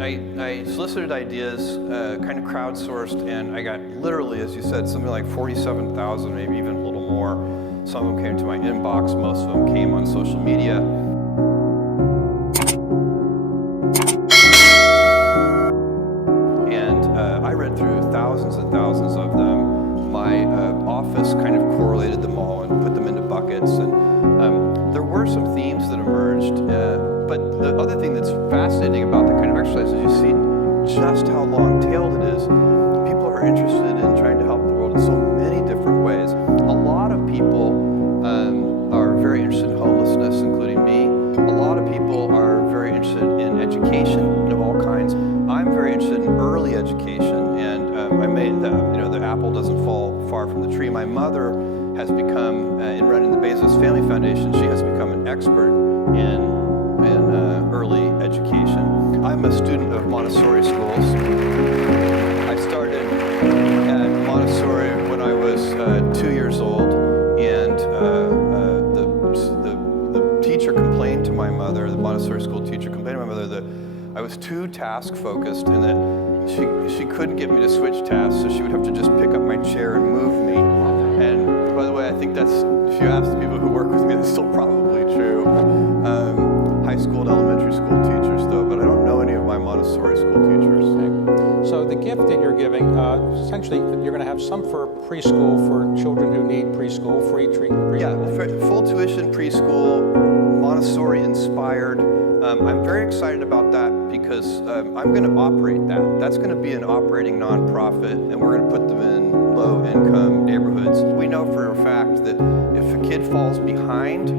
I solicited ideas, kind of crowdsourced, and I got literally, as you said, something like 47,000, maybe even a little more. Some of them came to my inbox, most of them came on social media. And I read through thousands and thousands of them. My office kind of correlated them all and put them into buckets. And there were some themes that emerged. But the other thing that's fascinating about the kind of exercise is you see just how long-tailed it is. People are interested in trying to help the world in so many different ways. A lot of people are very interested in homelessness, including me. A lot of people are very interested in education of all kinds. I'm very interested in early education, and I made the apple doesn't fall far from the tree. My mother has become, in running the Bezos Family Foundation, she has become an expert in early education. I'm a student of Montessori schools. I started at Montessori when I was 2 years old, and the teacher complained to my mother, the Montessori school teacher complained to my mother that I was too task focused and that she couldn't get me to switch tasks, so she would have to just pick up my chair and move me. And by the way, I think that's, if you ask the people who work with me, that's still probably true. High school and elementary school teachers, though, but I don't know any of my Montessori school teachers. Okay. So the gift that you're giving, essentially, you're going to have some for preschool for children who need preschool, free preschool. Yeah, full tuition preschool, Montessori inspired. I'm very excited about that because I'm going to operate that. That's going to be an operating nonprofit, and we're going to put them in low-income neighborhoods. We know for a fact that if a kid falls behind,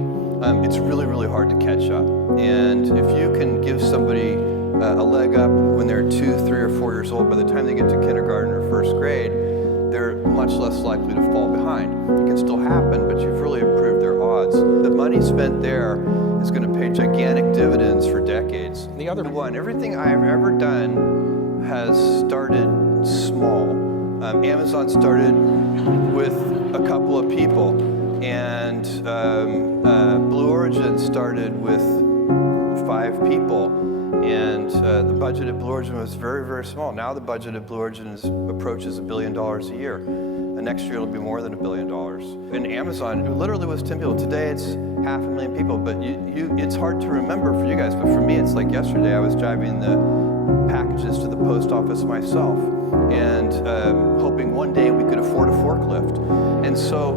it's really, really hard to catch up. And if you can give somebody a leg up when they're 2, 3, or 4 years old, by the time they get to kindergarten or first grade, they're much less likely to fall behind. It can still happen, but you've really improved their odds. The money spent there is going to pay gigantic dividends for decades. The other one, everything I've ever done has started small. Amazon started with a couple of people, and Blue Origin started with 5 people, and the budget at Blue Origin was very, very small. Now the budget at Blue Origin approaches $1 billion a year. And next year it'll be more than $1 billion. And Amazon, it literally was 10 people. Today it's 500,000 people, but it's hard to remember for you guys, but for me it's like yesterday I was driving the packages to the post office myself and hoping one day we could afford a forklift. And so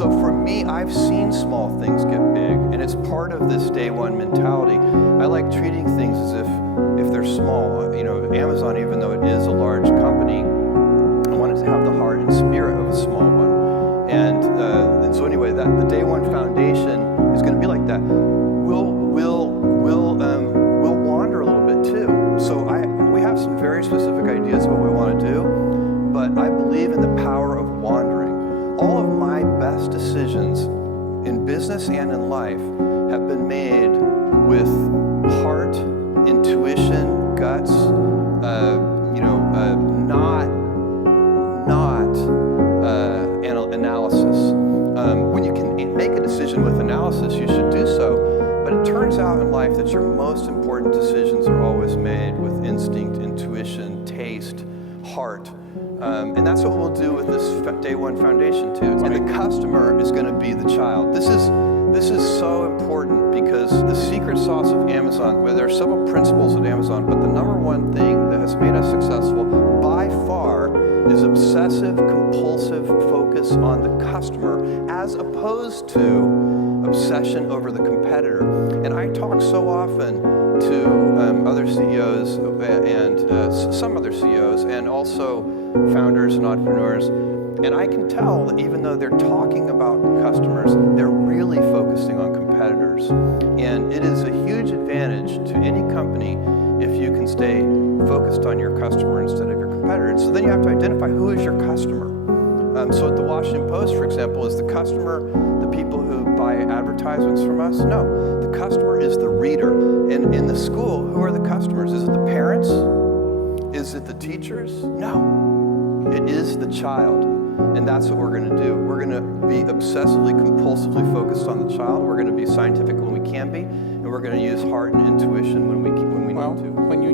for me, I've seen small things get big, and it's part of this day one mentality. I like treating things as if they're small. You know, Amazon, even though it is a large company, I wanted to have the heart and spirit of a small one. And so anyway, the Day One Foundation is going to be like that. We'll wander a little bit too. So we have some very specific ideas of what we want to do, but I believe in the power of wandering. All of my best decisions in business and in life have been made with heart, intuition, guts, not analysis. When you can make a decision with analysis, you should do so. But it turns out in life that your most important decisions are always made with instinct, intuition, taste, heart. And that's what we'll do with this Day One Foundation too. And the customer is going to be the child. This is so important because the secret sauce of Amazon, where there are several principles at Amazon, but the number one thing that has made us successful by far is obsessive, compulsive focus on the customer as opposed to obsession over the competitor. And I talk so often to other CEOs and some other CEOs and also founders and entrepreneurs, and I can tell that even though they're talking about customers, they're really focusing on competitors. And it is a huge advantage to any company if you can stay focused on your customer instead of your competitor. So then you have to identify who is your customer. So at the Washington Post, for example, is the customer the people who buy advertisements from us? No, the customer is the reader. And in the school, who are the customers? Is it the parents? Is it the teachers? No, it is the child. And that's what we're going to do. We're going to be obsessively, compulsively focused on the child. We're going to be scientific when we can be, and we're going to use heart and intuition when we need to. When you